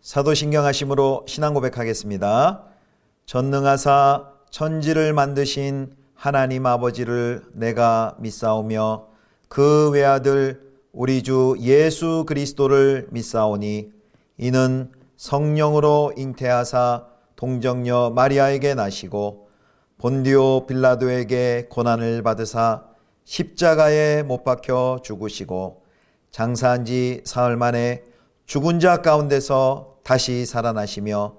사도신경하심으로 신앙 고백하겠습니다. 전능하사 천지를 만드신 하나님 아버지를 내가 믿사오며 그 외아들 우리 주 예수 그리스도를 믿사오니 이는 성령으로 잉태하사 동정녀 마리아에게 나시고 본디오 빌라도에게 고난을 받으사 십자가에 못 박혀 죽으시고 장사한 지 사흘 만에 죽은 자 가운데서 다시 살아나시며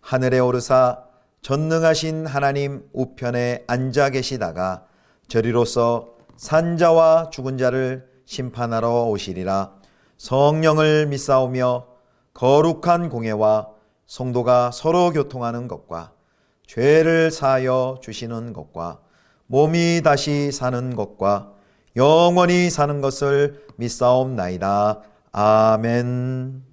하늘에 오르사 전능하신 하나님 우편에 앉아 계시다가 저리로서 산자와 죽은 자를 심판하러 오시리라. 성령을 믿사오며 거룩한 공회와 성도가 서로 교통하는 것과 죄를 사하여 주시는 것과 몸이 다시 사는 것과 영원히 사는 것을 믿사옵나이다. 아멘.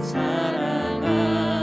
사랑하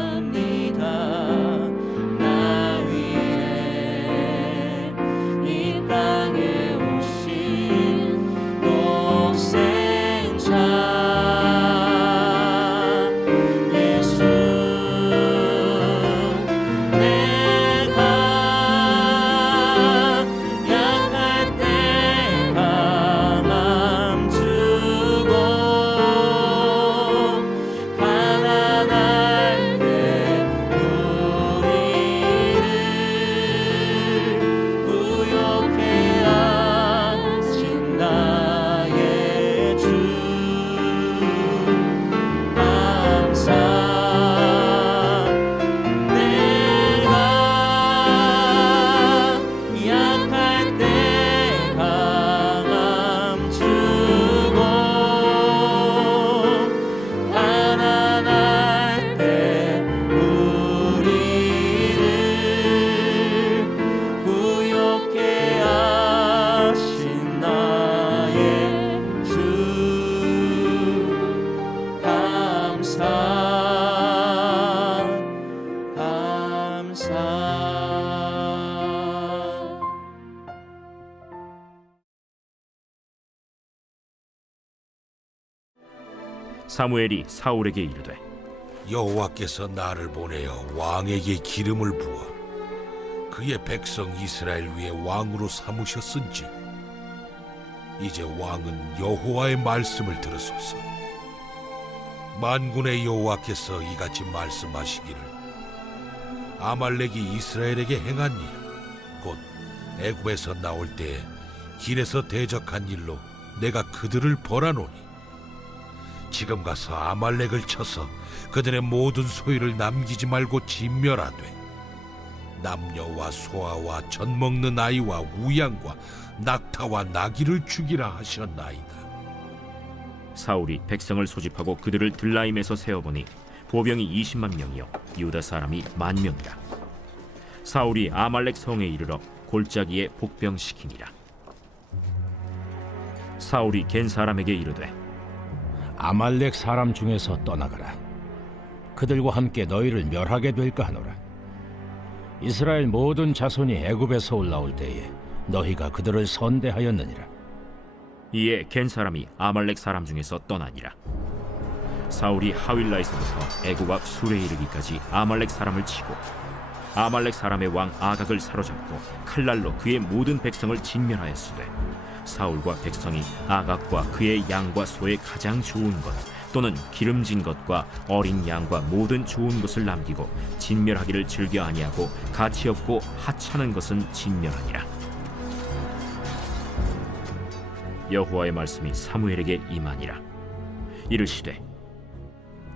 사무엘이 사울에게 이르되 여호와께서 나를 보내어 왕에게 기름을 부어 그의 백성 이스라엘 위에 왕으로 삼으셨은지 이제 왕은 여호와의 말씀을 들으소서. 만군의 여호와께서 이같이 말씀하시기를 아말렉이 이스라엘에게 행한 일 곧 애굽에서 나올 때에 길에서 대적한 일로 내가 그들을 벌하노니 지금 가서 아말렉을 쳐서 그들의 모든 소유를 남기지 말고 진멸하되 남녀와 소아와 젖 먹는 아이와 우양과 낙타와 나귀를 죽이라 하셨나이다. 사울이 백성을 소집하고 그들을 들라임에서 세어보니 보병이 20만 명이요 유다 사람이 10,000명이라. 사울이 아말렉 성에 이르러 골짜기에 복병시키니라. 사울이 겐 사람에게 이르되 아말렉 사람 중에서 떠나가라. 그들과 함께 너희를 멸하게 될까 하노라. 이스라엘 모든 자손이 애굽에서 올라올 때에 너희가 그들을 선대하였느니라. 이에 겐 사람이 아말렉 사람 중에서 떠나니라. 사울이 하윌라에서부터 애굽 앞 술에 이르기까지 아말렉 사람을 치고 아말렉 사람의 왕 아각을 사로잡고 칼날로 그의 모든 백성을 진멸하였으되 사울과 백성이 아각과 그의 양과 소의 가장 좋은 것 또는 기름진 것과 어린 양과 모든 좋은 것을 남기고 진멸하기를 즐겨 아니하고 가치 없고 하찮은 것은 진멸하니라. 여호와의 말씀이 사무엘에게 임하니라. 이르시되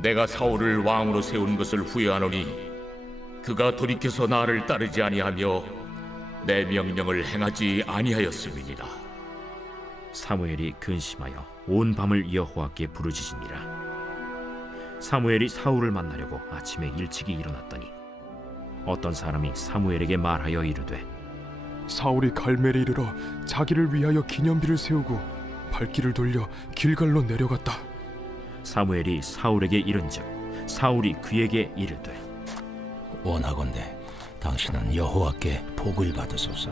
내가 사울을 왕으로 세운 것을 후회하노니 그가 돌이켜서 나를 따르지 아니하며 내 명령을 행하지 아니하였음이니라. 사무엘이 근심하여 온 밤을 여호와께 부르짖으니라. 사무엘이 사울을 만나려고 아침에 일찍이 일어났더니 어떤 사람이 사무엘에게 말하여 이르되 사울이 갈멜에 이르러 자기를 위하여 기념비를 세우고 발길을 돌려 길갈로 내려갔다. 사무엘이 사울에게 이른즉 사울이 그에게 이르되 원하건대 당신은 여호와께 복을 받으소서.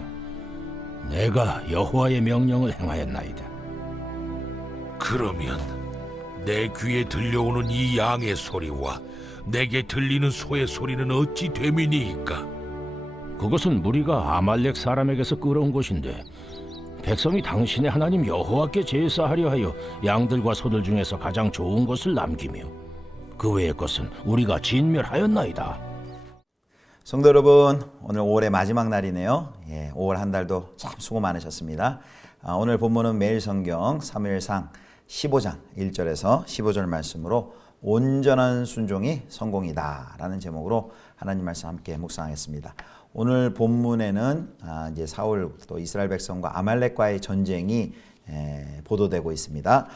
내가 여호와의 명령을 행하였나이다. 그러면 내 귀에 들려오는 이 양의 소리와 내게 들리는 소의 소리는 어찌 됨이니이까? 그것은 무리가 아말렉 사람에게서 끌어온 것인데 백성이 당신의 하나님 여호와께 제사하려 하여 양들과 소들 중에서 가장 좋은 것을 남기며 그 외의 것은 우리가 진멸하였나이다. 성도 여러분, 오늘 5월의 마지막 날이네요. 5월 한 달도 참 수고 많으셨습니다. 오늘 본문은 매일 성경 사무엘상 15장 1절에서 15절 말씀으로 온전한 순종이 성공이다 라는 제목으로 하나님 말씀 함께 묵상하겠습니다. 오늘 본문에는 이제 사울 또 이스라엘 백성과 아말렉과의 전쟁이 보도되고 있습니다.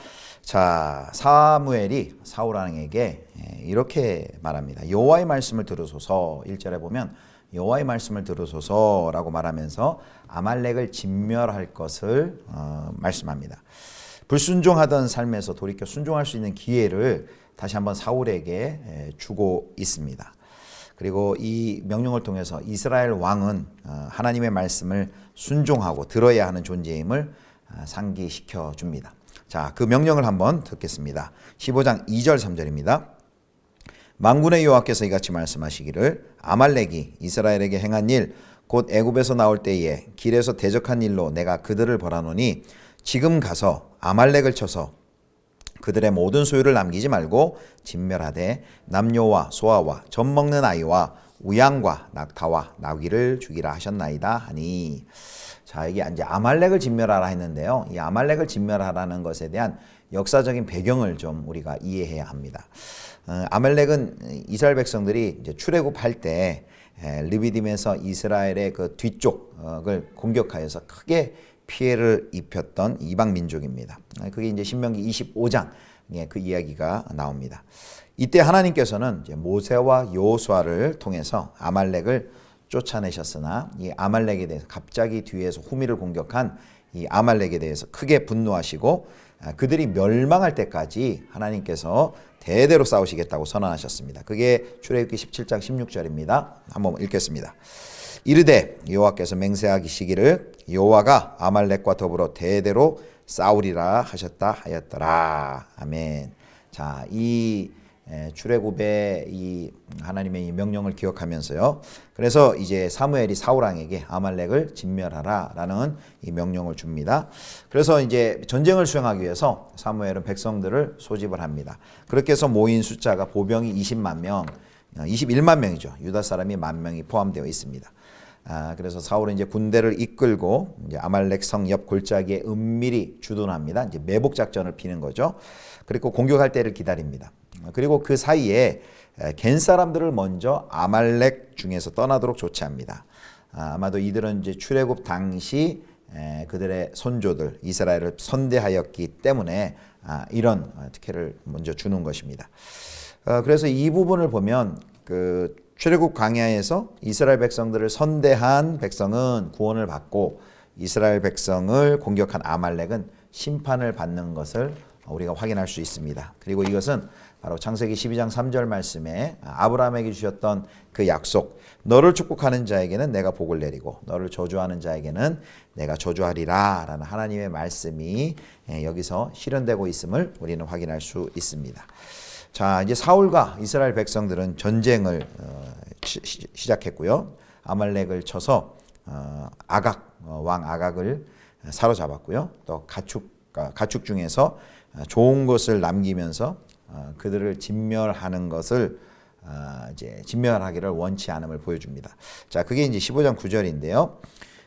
자, 사무엘이 사울 왕에게 이렇게 말합니다. 여호와의 말씀을 들으소서. 1절에 보면 여호와의 말씀을 들으소서라고 말하면서 아말렉을 진멸할 것을 말씀합니다. 불순종하던 삶에서 돌이켜 순종할 수 있는 기회를 다시 한번 사울에게 주고 있습니다. 그리고 이 명령을 통해서 이스라엘 왕은 하나님의 말씀을 순종하고 들어야 하는 존재임을 상기시켜 줍니다. 자, 그 명령을 한번 듣겠습니다. 15장 2절 3절입니다. 만군의 여호와께서 이같이 말씀하시기를 아말렉이 이스라엘에게 행한 일 곧 애굽에서 나올 때에 길에서 대적한 일로 내가 그들을 벌하노니 지금 가서 아말렉을 쳐서 그들의 모든 소유를 남기지 말고 진멸하되 남녀와 소아와 젖 먹는 아이와 우양과 낙타와 나귀를 죽이라 하셨나이다 하니. 자, 이게 이제 아말렉을 진멸하라 했는데요. 이 아말렉을 진멸하라는 것에 대한 역사적인 배경을 좀 우리가 이해해야 합니다. 아말렉은 이스라엘 백성들이 이제 출애굽할 때 르비딤에서 이스라엘의 그 뒤쪽을 공격하여서 크게 피해를 입혔던 이방 민족입니다. 그게 이제 신명기 25장 그 이야기가 나옵니다. 이때 하나님께서는 이제 모세와 여호수아를 통해서 아말렉을 쫓아내셨으나 이 아말렉에 대해서 갑자기 뒤에서 후미를 공격한 이 아말렉에 대해서 크게 분노하시고 그들이 멸망할 때까지 하나님께서 대대로 싸우시겠다고 선언하셨습니다. 그게 출애굽기 17장 16절입니다. 한번 읽겠습니다. 이르되 여호와께서 맹세하시기를 여호와가 아말렉과 더불어 대대로 싸우리라 하셨다 하였더라. 아멘. 자, 이 출애굽의 이 하나님의 이 명령을 기억하면서요. 그래서 이제 사무엘이 사울 왕에게 아말렉을 진멸하라라는 이 명령을 줍니다. 그래서 이제 전쟁을 수행하기 위해서 사무엘은 백성들을 소집을 합니다. 그렇게 해서 모인 숫자가 보병이 20만 명, 21만 명이죠. 유다 사람이 10,000명이 포함되어 있습니다. 그래서 사울은 이제 군대를 이끌고 이제 아말렉 성 옆 골짜기에 은밀히 주둔합니다. 이제 매복 작전을 피는 거죠. 그리고 공격할 때를 기다립니다. 그리고 그 사이에 겐 사람들을 먼저 아말렉 중에서 떠나도록 조치합니다. 아마도 이들은 이제 출애굽 당시 그들의 선조들 이스라엘을 선대하였기 때문에 이런 특혜를 먼저 주는 것입니다. 그래서 이 부분을 보면 그 출애굽 광야에서 이스라엘 백성들을 선대한 백성은 구원을 받고 이스라엘 백성을 공격한 아말렉은 심판을 받는 것을 우리가 확인할 수 있습니다. 그리고 이것은 바로 창세기 12장 3절 말씀에 아브라함에게 주셨던 그 약속, 너를 축복하는 자에게는 내가 복을 내리고 너를 저주하는 자에게는 내가 저주하리라 라는 하나님의 말씀이 여기서 실현되고 있음을 우리는 확인할 수 있습니다. 자, 이제 사울과 이스라엘 백성들은 전쟁을 시작했고요. 아말렉을 쳐서 왕 아각을 사로잡았고요. 또 가축 중에서 좋은 것을 남기면서 그들을 진멸하는 것을 이제 진멸하기를 원치 않음을 보여줍니다. 자, 그게 이제 15장 9절인데요.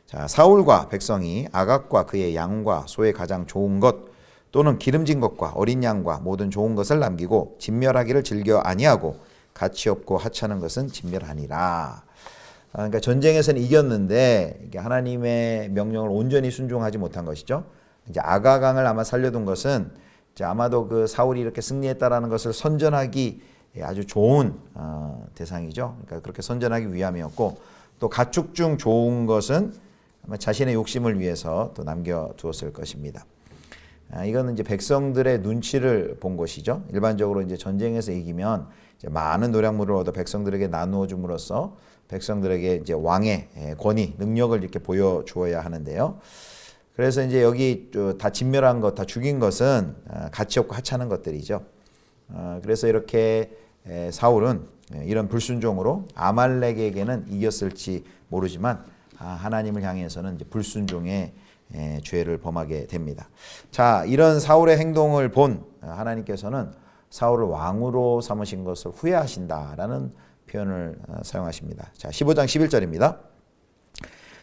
자, 사울과 백성이 아각과 그의 양과 소의 가장 좋은 것 또는 기름진 것과 어린 양과 모든 좋은 것을 남기고 진멸하기를 즐겨 아니하고 가치 없고 하찮은 것은 진멸하니라. 그러니까 전쟁에서는 이겼는데 이게 하나님의 명령을 온전히 순종하지 못한 것이죠. 이제 아각 왕을 아마 살려둔 것은 이제 아마도 그 사울이 이렇게 승리했다라는 것을 선전하기 아주 좋은 대상이죠. 그러니까 그렇게 선전하기 위함이었고, 또 가축 중 좋은 것은 아마 자신의 욕심을 위해서 또 남겨두었을 것입니다. 이거는 이제 백성들의 눈치를 본 것이죠. 일반적으로 이제 전쟁에서 이기면 이제 많은 노량물을 얻어 백성들에게 나누어 줌으로써 백성들에게 이제 왕의 권위, 능력을 이렇게 보여주어야 하는데요. 그래서 이제 여기 다 진멸한 것, 다 죽인 것은 가치 없고 하찮은 것들이죠. 그래서 이렇게 사울은 이런 불순종으로 아말렉에게는 이겼을지 모르지만 하나님을 향해서는 이제 불순종의 죄를 범하게 됩니다. 자, 이런 사울의 행동을 본 하나님께서는 사울을 왕으로 삼으신 것을 후회하신다라는 표현을 사용하십니다. 자, 15장 11절입니다.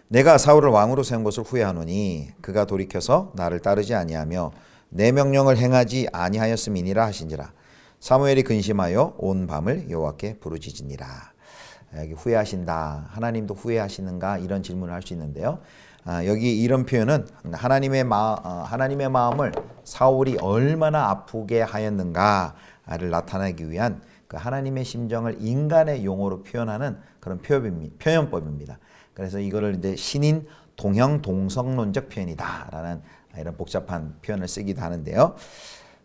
내가 사울을 왕으로 세운 것을 후회하노니 그가 돌이켜서 나를 따르지 아니하며 내 명령을 행하지 아니하였음이니라 하신지라. 사무엘이 근심하여 온 밤을 여호와께 부르짖으니라. 여기 후회하신다. 하나님도 후회하시는가? 이런 질문을 할 수 있는데요. 여기 이런 표현은 하나님의 마음을 사울이 얼마나 아프게 하였는가를 나타내기 위한 그 하나님의 심정을 인간의 용어로 표현하는 그런 표현법입니다. 그래서 이거를 이제 신인 동형 동성론적 표현이다라는 이런 복잡한 표현을 쓰기도 하는데요.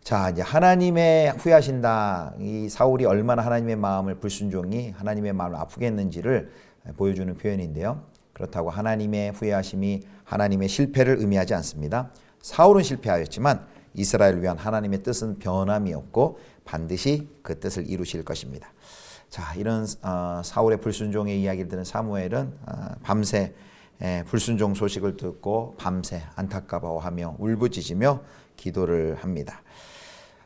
자, 이제 하나님의 후회하신다. 이 사울이 얼마나 하나님의 마음을 불순종이 하나님의 마음을 아프게 했는지를 보여주는 표현인데요. 그렇다고 하나님의 후회하심이 하나님의 실패를 의미하지 않습니다. 사울은 실패하였지만 이스라엘을 위한 하나님의 뜻은 변함이 없고 반드시 그 뜻을 이루실 것입니다. 자, 이런 사울의 불순종의 이야기를 들은 사무엘은 밤새 불순종 소식을 듣고 밤새 안타까워하며 울부짖으며 기도를 합니다.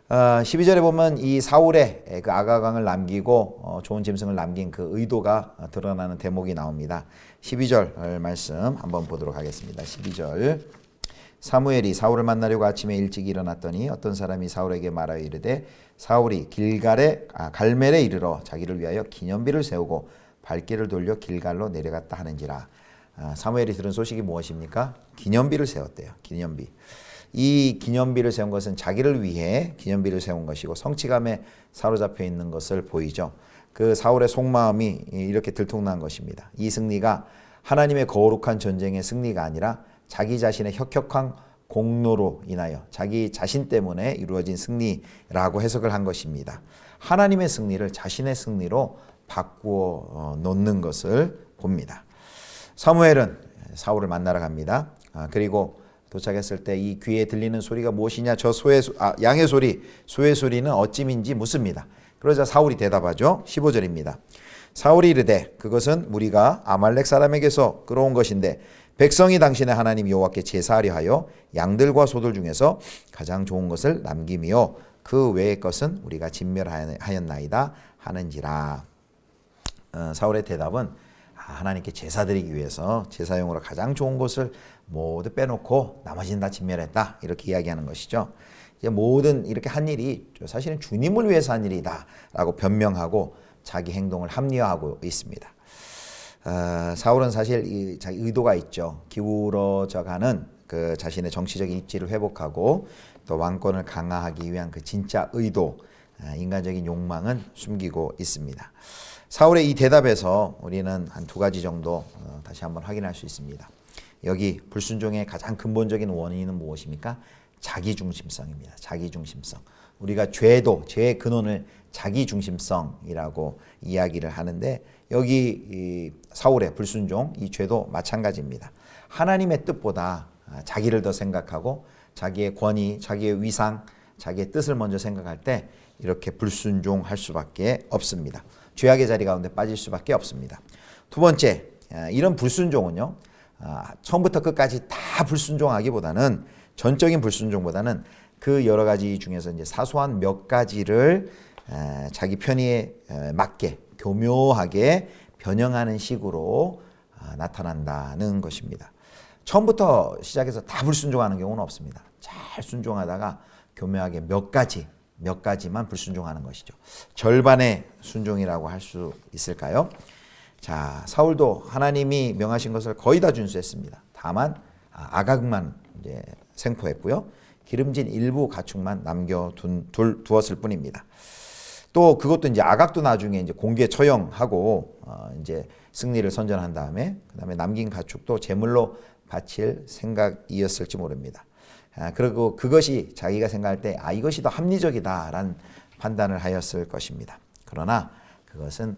12절에 보면 이 사울의 그 아가강을 남기고 좋은 짐승을 남긴 그 의도가 드러나는 대목이 나옵니다. 12절 말씀 한번 보도록 하겠습니다. 12절 사무엘이 사울을 만나려고 아침에 일찍 일어났더니 어떤 사람이 사울에게 말하여 이르되 사울이 갈멜에 이르러 자기를 위하여 기념비를 세우고 발길을 돌려 길갈로 내려갔다 하는지라. 사무엘이 들은 소식이 무엇입니까? 기념비를 세웠대요. 기념비. 이 기념비를 세운 것은 자기를 위해 기념비를 세운 것이고 성취감에 사로잡혀 있는 것을 보이죠. 그 사울의 속마음이 이렇게 들통난 것입니다. 이 승리가 하나님의 거룩한 전쟁의 승리가 아니라 자기 자신의 혁혁한 공로로 인하여 자기 자신 때문에 이루어진 승리라고 해석을 한 것입니다. 하나님의 승리를 자신의 승리로 바꾸어 놓는 것을 봅니다. 사무엘은 사울을 만나러 갑니다. 그리고 도착했을 때 이 귀에 들리는 소리가 무엇이냐? 저 양의 소리, 소의 소리는 어찌민지 묻습니다. 그러자 사울이 대답하죠. 15절입니다. 사울이 이르되 그것은 무리가 아말렉 사람에게서 끌어온 것인데 백성이 당신의 하나님 여호와께 제사하려 하여 양들과 소들 중에서 가장 좋은 것을 남김이요 그 외의 것은 우리가 진멸하였나이다 하는지라. 사울의 대답은 하나님께 제사 드리기 위해서 제사용으로 가장 좋은 것을 모두 빼놓고 나머지는 다 진멸했다, 이렇게 이야기하는 것이죠. 이제 모든 이렇게 한 일이 사실은 주님을 위해서 한 일이다 라고 변명하고 자기 행동을 합리화하고 있습니다. 사울은 사실 자기 의도가 있죠. 기울어져가는 그 자신의 정치적인 입지를 회복하고 또 왕권을 강화하기 위한 그 진짜 의도, 인간적인 욕망은 숨기고 있습니다. 사울의 이 대답에서 우리는 한 두 가지 정도 다시 한번 확인할 수 있습니다. 여기 불순종의 가장 근본적인 원인은 무엇입니까? 자기중심성입니다. 자기중심성. 우리가 죄의 근원을 자기중심성이라고 이야기를 하는데 여기 이 사울의 불순종, 이 죄도 마찬가지입니다. 하나님의 뜻보다 자기를 더 생각하고 자기의 권위, 자기의 위상, 자기의 뜻을 먼저 생각할 때 이렇게 불순종할 수밖에 없습니다. 죄악의 자리 가운데 빠질 수밖에 없습니다. 두 번째, 이런 불순종은요, 처음부터 끝까지 다 불순종하기보다는, 전적인 불순종보다는 그 여러 가지 중에서 이제 사소한 몇 가지를 자기 편의에 맞게 교묘하게 변형하는 식으로 나타난다는 것입니다. 처음부터 시작해서 다 불순종하는 경우는 없습니다. 잘 순종하다가 교묘하게 몇 가지만 불순종하는 것이죠. 절반의 순종이라고 할 수 있을까요? 자, 사울도 하나님이 명하신 것을 거의 다 준수했습니다. 다만 아각만 이제 생포했고요. 기름진 일부 가축만 남겨두었을 뿐입니다. 또 그것도 이제 아각도 나중에 이제 공개 처형하고 이제 승리를 선전한 다음에 그다음에 남긴 가축도 제물로 바칠 생각이었을지 모릅니다. 그리고 그것이 자기가 생각할 때 이것이 더 합리적이다라는 판단을 하였을 것입니다. 그러나 그것은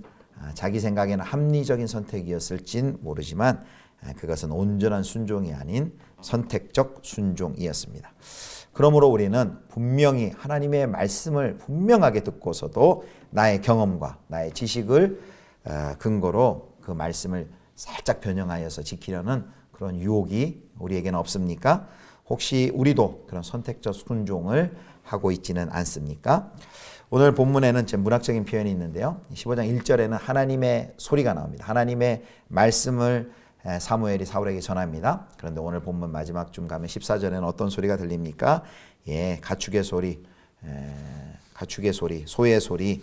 자기 생각에는 합리적인 선택이었을진 모르지만 그것은 온전한 순종이 아닌 선택적 순종이었습니다. 그러므로 우리는 분명히 하나님의 말씀을 분명하게 듣고서도 나의 경험과 나의 지식을 근거로 그 말씀을 살짝 변형하여서 지키려는 그런 유혹이 우리에게는 없습니까? 혹시 우리도 그런 선택적 순종을 하고 있지는 않습니까? 오늘 본문에는 제 문학적인 표현이 있는데요. 15장 1절에는 하나님의 소리가 나옵니다. 하나님의 말씀을 사무엘이 사울에게 전합니다. 그런데 오늘 본문 마지막 쯤 가면 14절에는 어떤 소리가 들립니까? 가축의 소리, 소의 소리,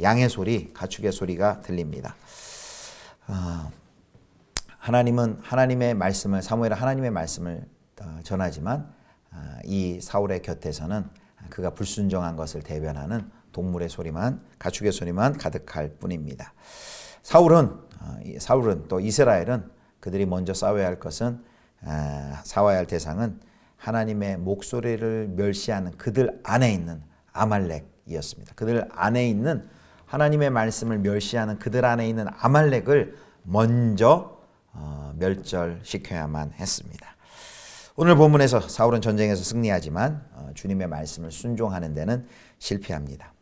양의 소리, 가축의 소리가 들립니다. 하나님은 하나님의 말씀을, 사무엘은 하나님의 말씀을 전하지만 이 사울의 곁에서는 그가 불순종한 것을 대변하는 동물의 소리만, 가축의 소리만 가득할 뿐입니다. 사울은 또 이스라엘은 그들이 먼저 싸워야 할 것은, 싸워야 할 대상은 하나님의 목소리를 멸시하는 그들 안에 있는 아말렉이었습니다. 그들 안에 있는, 하나님의 말씀을 멸시하는 그들 안에 있는 아말렉을 먼저 멸절시켜야만 했습니다. 오늘 본문에서 사울은 전쟁에서 승리하지만 주님의 말씀을 순종하는 데는 실패합니다.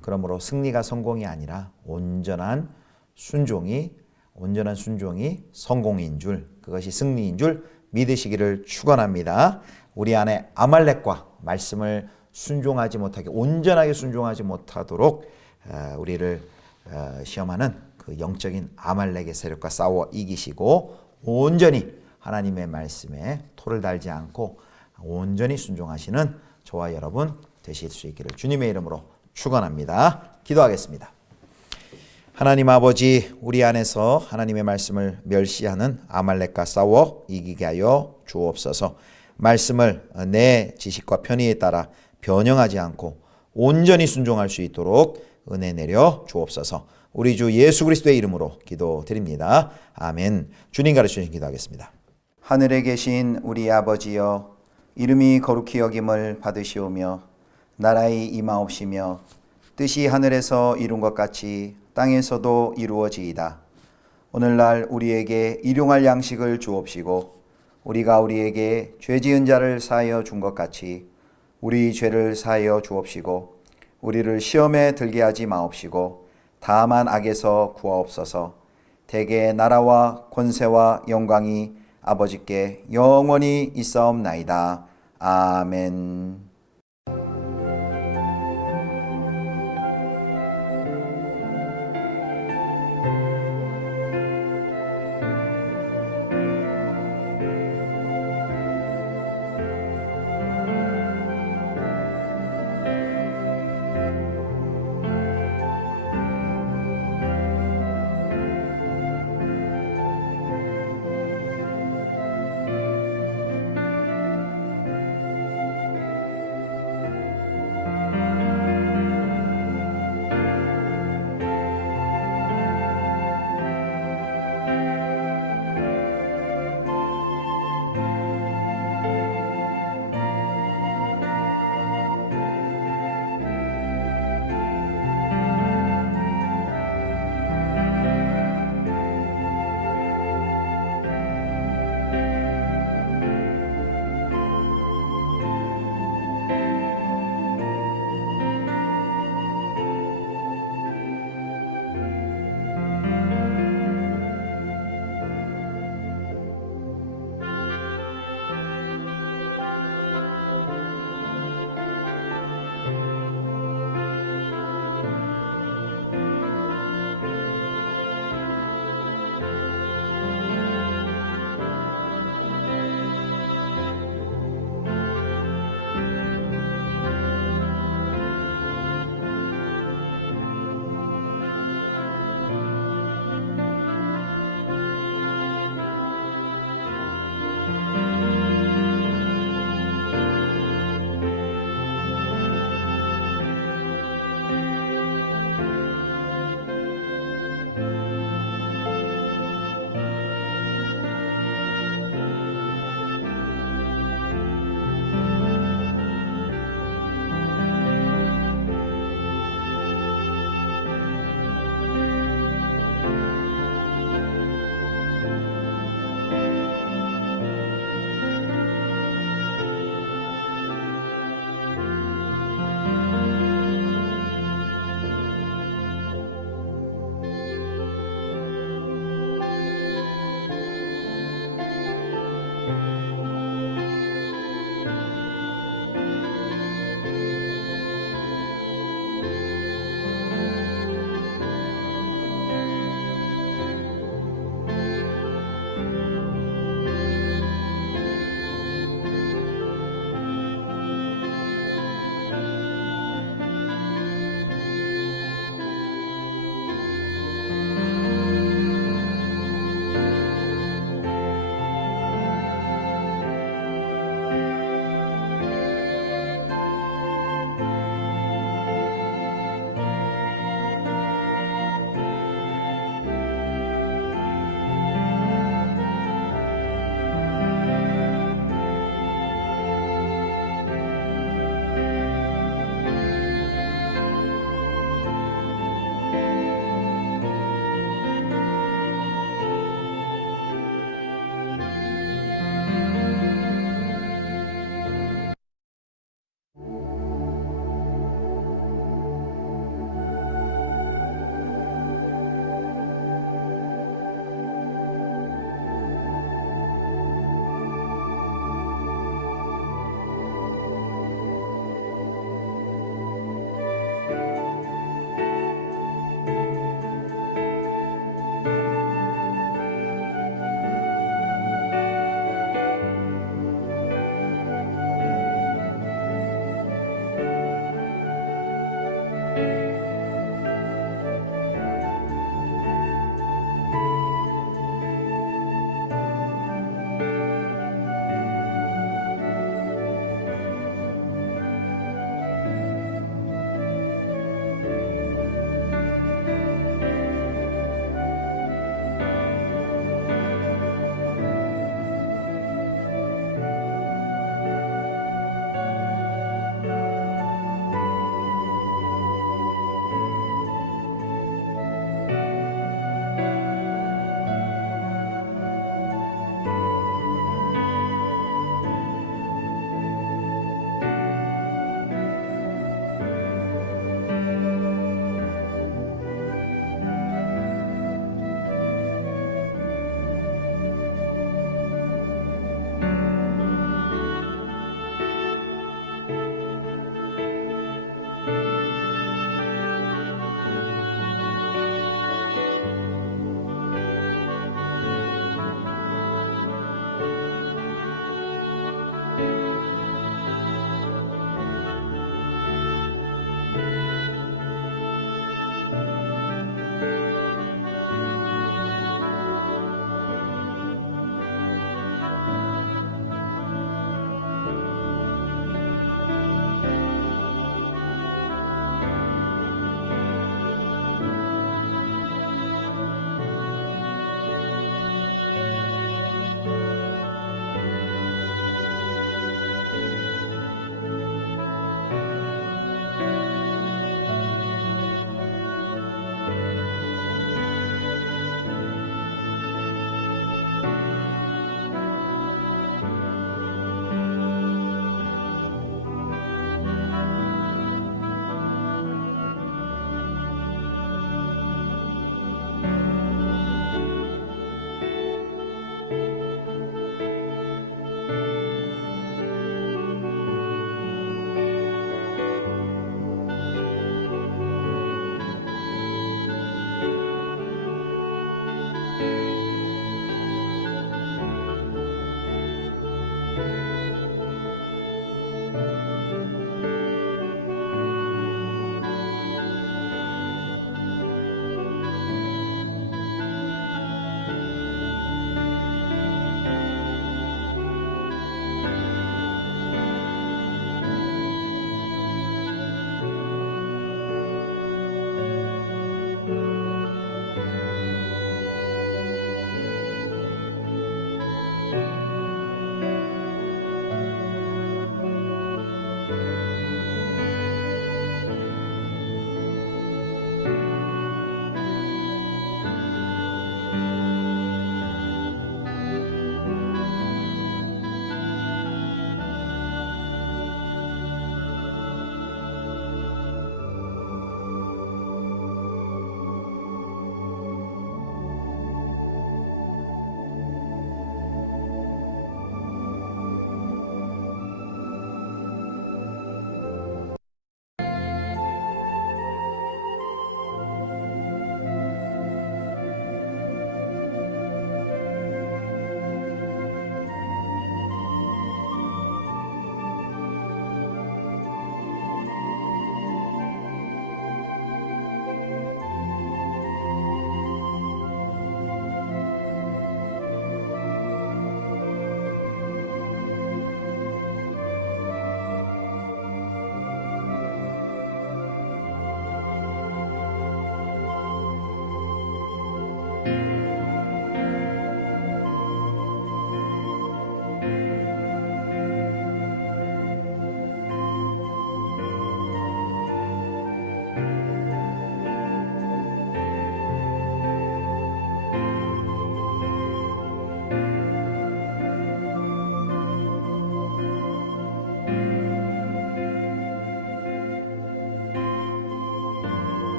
그러므로 승리가 성공이 아니라 온전한 순종이 성공인 줄, 그것이 승리인 줄 믿으시기를 축원합니다. 우리 안에 아말렉과 말씀을 순종하지 못하게, 온전하게 순종하지 못하도록 우리를 시험하는 그 영적인 아말렉의 세력과 싸워 이기시고 온전히 하나님의 말씀에 토를 달지 않고 온전히 순종하시는 저와 여러분 되실 수 있기를 주님의 이름으로 축원합니다. 기도하겠습니다. 하나님 아버지, 우리 안에서 하나님의 말씀을 멸시하는 아말렉과 싸워 이기게 하여 주옵소서. 말씀을 내 지식과 편의에 따라 변형하지 않고 온전히 순종할 수 있도록 은혜 내려 주옵소서. 우리 주 예수 그리스도의 이름으로 기도드립니다. 아멘. 주님 가르치신 기도하겠습니다. 하늘에 계신 우리 아버지여, 이름이 거룩히 여김을 받으시오며 나라의 임하옵시며 뜻이 하늘에서 이룬 것 같이 땅에서도 이루어지이다. 오늘날 우리에게 일용할 양식을 주옵시고 우리가 우리에게 죄 지은 자를 사하여 준 것 같이 우리 죄를 사하여 주옵시고 우리를 시험에 들게 하지 마옵시고 다만 악에서 구하옵소서. 대개 나라와 권세와 영광이 아버지께 영원히 있사옵나이다. 아멘.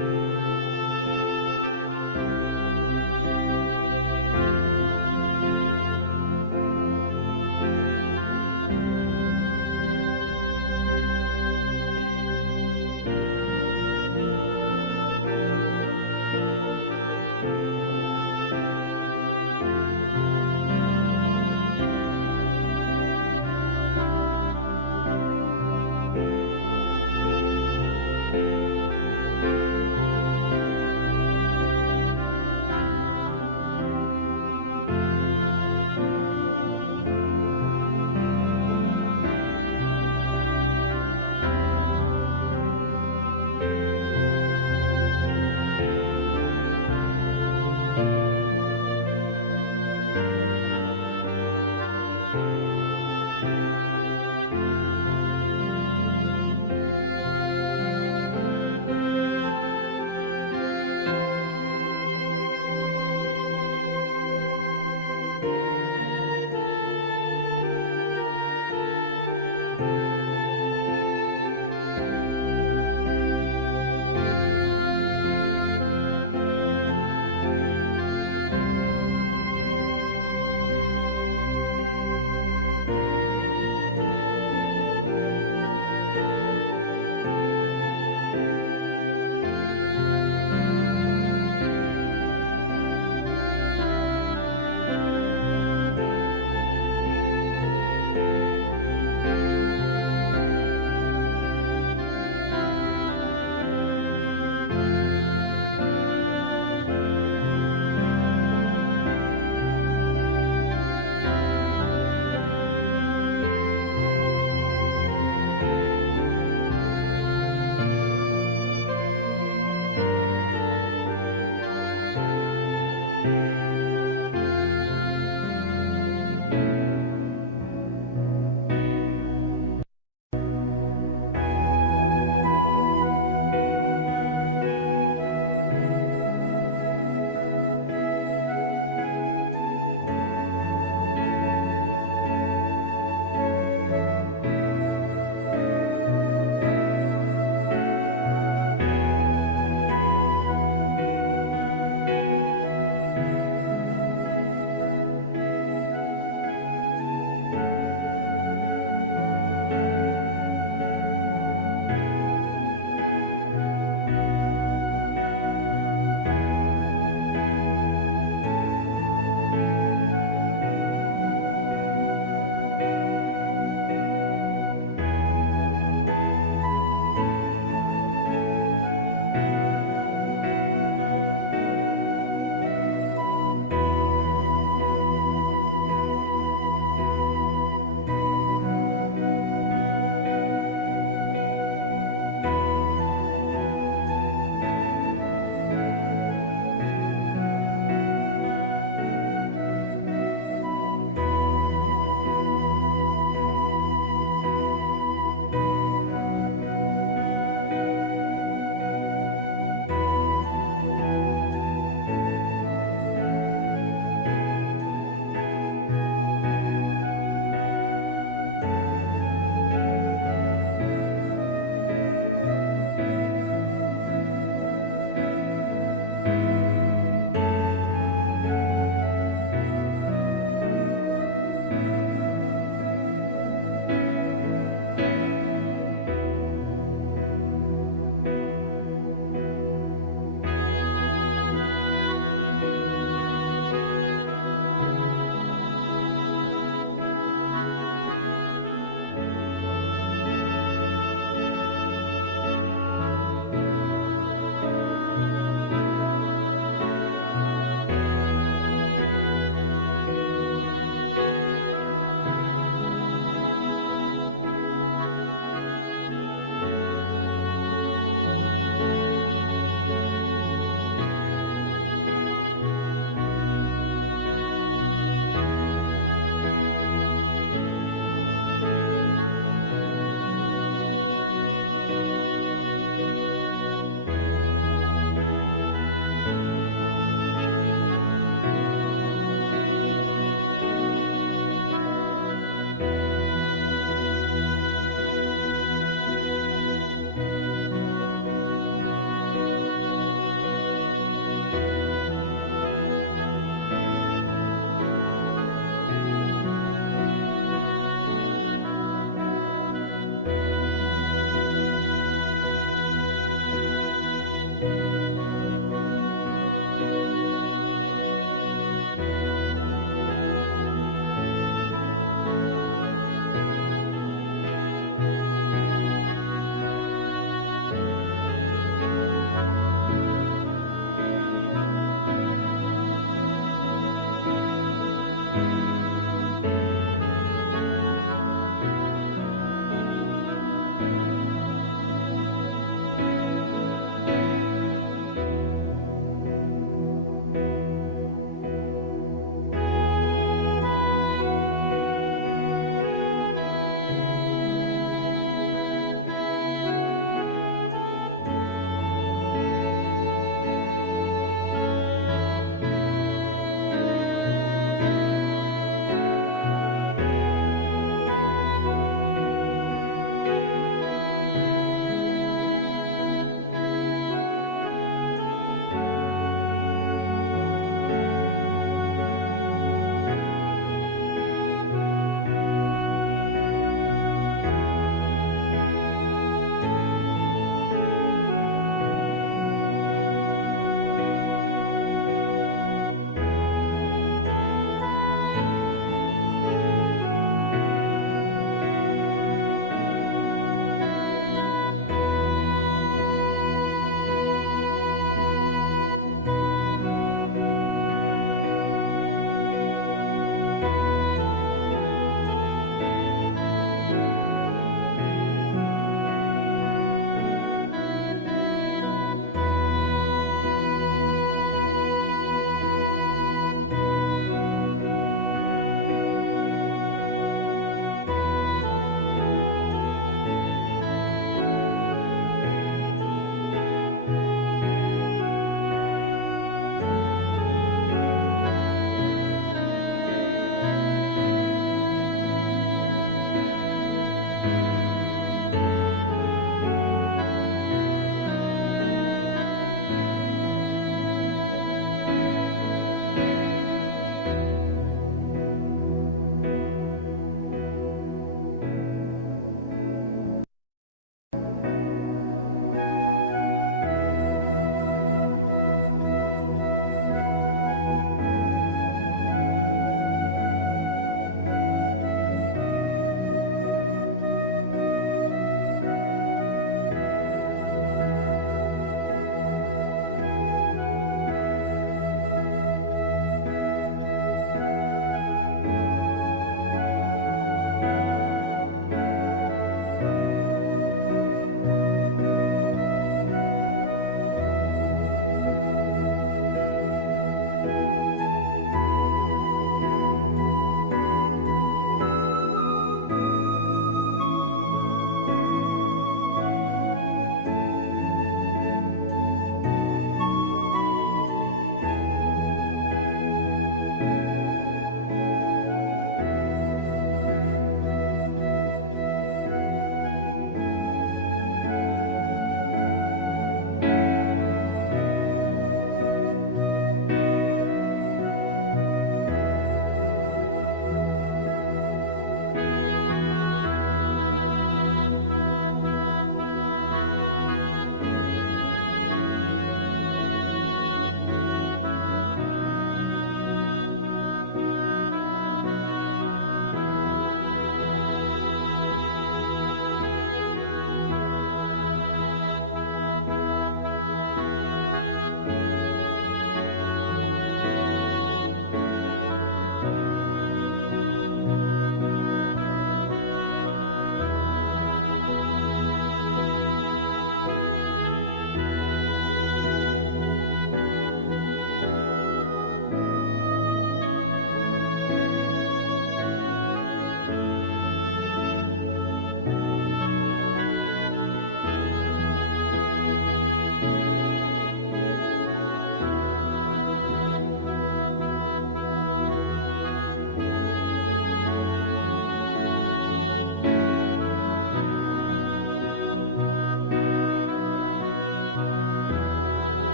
아니라